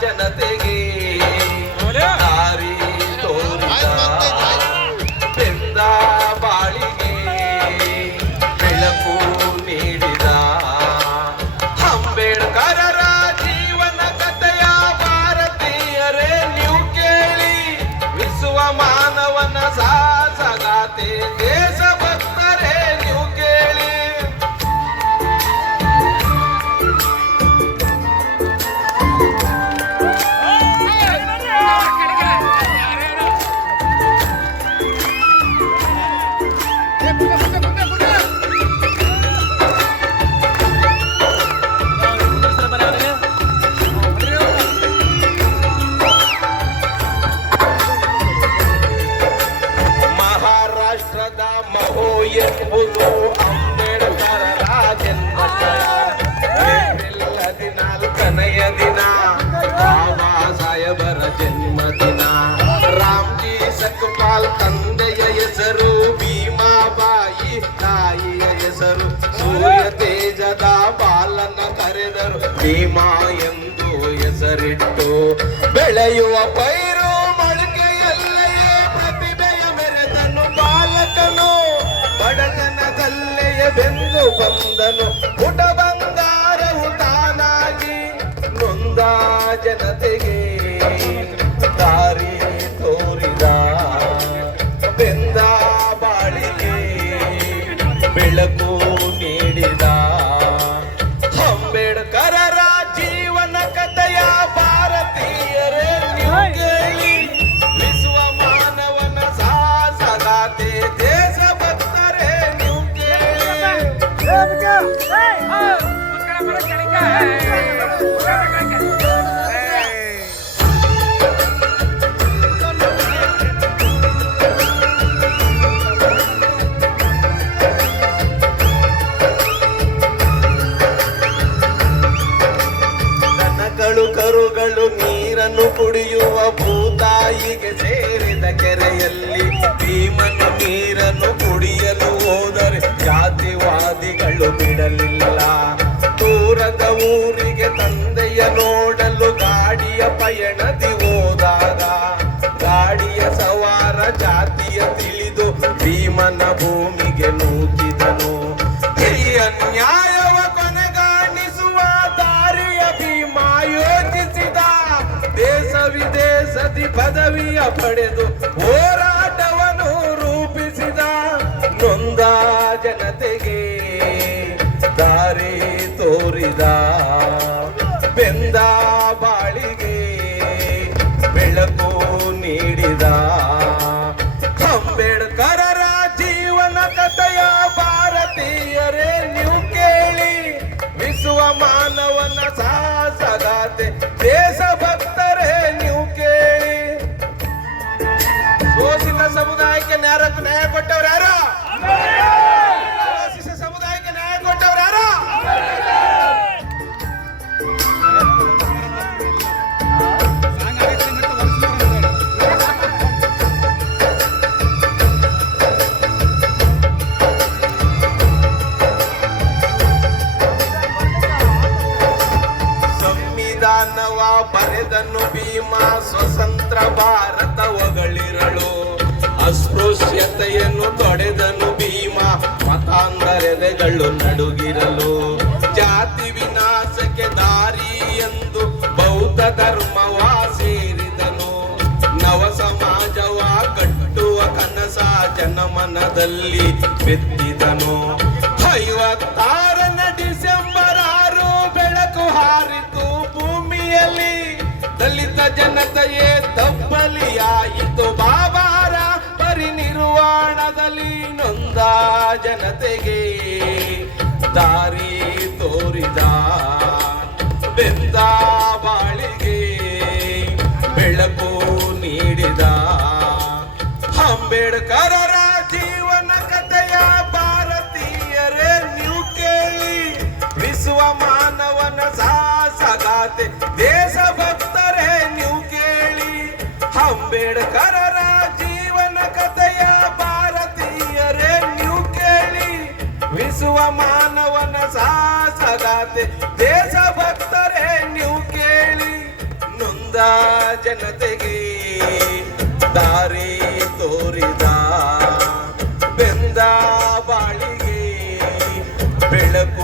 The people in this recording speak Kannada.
ಜನತೆಗೆ ದಾರಿ ತೋರಿದ ಬೆಂದ ಬಾಳಿಗೆ ಬೆಳಕು ನೀಡಿದ ಅಂಬೇಡ್ಕರರ ಜೀವನ ಕಥೆಯ ಭಾರತೀಯರೇ ನೀವು ಕೇಳಿ. ವಿಶ್ವ ಮಾನವನ ಸಾಹಸಗಾಥೆ ದೇಶಭಕ್ತರೇ ನೀವು ಕೇಳಿ. ಮಹಾರಾಷ್ಟ್ರದ ಮಹೋ ಎಂಬುದು ಅಂಬೇಡ್ಕರರ ಜನ್ಮಸ್ಥಳ. ಏಪ್ರಿಲ್ 14ನೆಯ ದಿನ ಬಾಬಾ ಸಾಹೇಬರ ಜನ್ಮದಿನ. ರಾಮ್ಜಿ ಸಕ್ಪಾಲ್ ತಂದೆಯ ಹೆಸರು, ಭೀಮಾಬಾಯಿ ತಾಯಿಯ ಹೆಸರು. ಸೂರ್ಯ ತೇಜದ ಬಾಲನ ಕರೆದರು, ಭೀಮಾ ಎಂದು ಹೆಸರಿಟ್ಟು. ಬೆಳೆಯುವ ಪೈರು ಮೊಳಕೆಯಲ್ಲೇ ಪ್ರತಿಭೆಯ ಮೆರೆದನು ಬಾಲಕನು. ಬಡತನದಲ್ಲೆಯ ಬೆಂದು ಬಂದನು, ಪುಟ ಬಂಗಾರವು ತಾನಾಗಿ. ನೊಂದ ಜನತೆಗೆ ದಾರಿ ತೋರಿದ ಬೆಂದ ಬಾಳಿಗೆ ಬೆಳಕು ನೀಡಿದ ಅಂಬೇಡ್ಕರರ ಜೀವನ ಕಥೆಯ ಭಾರತೀಯರೇ ನೀವು ಕೇಳಿ. ವಿಶ್ವ ಮಾನವನ ಸಾಹಸಗಾಥೆ ದೇಶಭಕ್ತರೇ ನೀವು ಕೇಳಿ. ದನಗಳು ಕರುಗಳು ನೀರನ್ನು ಕುಡಿಯುವ ಭೂತಾಯಿಗೆ ಸೇರಿದ ಕೆರೆಯಲ್ಲಿ ಭೀಮನ ನೀರನ್ನು ಕುಡಿಯಲು ಹೋದರೆ ಜಾತಿವಾದಿಗಳು ಬಿಡಲಿಲ್ಲ. ದೂರದ ಊರಿಗೆ ತಂದೆಯ ನೋಡಲು ಗಾಡಿಯ ಪಯಣದಿ ಹೋದಾಗ ಗಾಡಿಯ ಸವಾರ ಜಾತಿಯ ತಿಳಿದು ಭೀಮನ ಭೂಮಿಗೆ ನೂಕಿದನು. ಈ ಅನ್ಯಾಯವ ಕೊನೆಗಾಣಿಸುವ ದಾರಿಯ ಭೀಮ ಯೋಚಿಸಿದ. ದೇಶ ವಿದೇಶದಿ ಪದವಿಯ ಪಡೆದು ಹೋರಾಟವನ್ನು ರೂಪಿಸಿದ. ನೊಂದ ಜನತೆಗೆ ದಾರಿ ತೋರಿದ ಬೆಂದ ಬಾಳಿಗೆ ಬೆಳಕು ನೀಡಿದ ಅಂಬೇಡ್ಕರರ ಜೀವನ ಕಥೆಯ ಭಾರತೀಯರೇ ನೀವು ಕೇಳಿ. ವಿಶ್ವ ಮಾನವನ ಸಾಹಸಗಾಥೆ ದೇಶಭಕ್ತರೇ ನೀವು ಕೇಳಿ. ಶೋಷಿತ ಸಮುದಾಯಕ್ಕೆ ನ್ಯಾಯ ಕೊಟ್ಟವ್ರು ಯಾರು? ಶೋಷಿತ ಸಮುದಾಯಕ್ಕೆ ನ್ಯಾಯ ಕೊಟ್ಟವ್ರು ಯಾರು? ಸಂವಿಧಾನವ ಬರೆದನು ಭೀಮ, ಸ್ವತಂತ್ರ ಭಾರತ ಹೊಗಳಿರಳು. ಅಸ್ಪೃಶ್ಯತೆಯನ್ನು ತೊಡೆದನು ಭೀಮ, ಮತಾಂತರಗಳು ನಡುಗಿರಲು. ಜಾತಿ ವಿನಾಶಕ್ಕೆ ದಾರಿ ಎಂದು ಬೌದ್ಧ ಧರ್ಮವ ಸೇರಿದನು. ನವ ಸಮಾಜವ ಕಟ್ಟುವ ಕನಸ ಜನಮನದಲ್ಲಿ ಬಿತ್ತಿದನು. 56ನೇ ಡಿಸೆಂಬರ್ 6 ಬೆಳಕು ಹಾರಿತು ಭೂಮಿಯಲ್ಲಿ. ದಲಿತ ಜನತೆಯೇ ತಬ್ಬಲಿಯಾಯಿತು ಬಾಬಾರ ಪರಿನಿರ್ವಾಣದಲ್ಲಿ. ನೊಂದ ಜನತೆಗೆ ದಾರಿ ತೋರಿದ ಬೆಂದ ಬಾಳಿಗೆ ಬೆಳಕು ನೀಡಿದ ಅಂಬೇಡ್ಕರರ ಜೀವನ ಕಥೆಯ ಭಾರತೀಯರೇ ನೀವು ಕೇಳಿ. ವಿಶ್ವ ಮಾನವನ ಸಾಹಸಗಾಥೆ ದೇಶಭಕ್ತರೇ ನೀವು ಕೇಳಿ. ಅಂಬೇಡ್ಕರರ ಜೀವನ ಕಥೆಯ ಭಾರತೀಯರೇ ನೀವು ಕೇಳಿ. ವಿಶ್ವ ಮಾನವನ ಸಾಹಸಗಾಥೆ ದೇಶಭಕ್ತರೇ ನೀವು ಕೇಳಿ. ಜನತೆಗೆ ದಾರಿ ತೋರಿದ ಬೆಂದ ಬಾಳಿಗೆ ಬೆಳಕು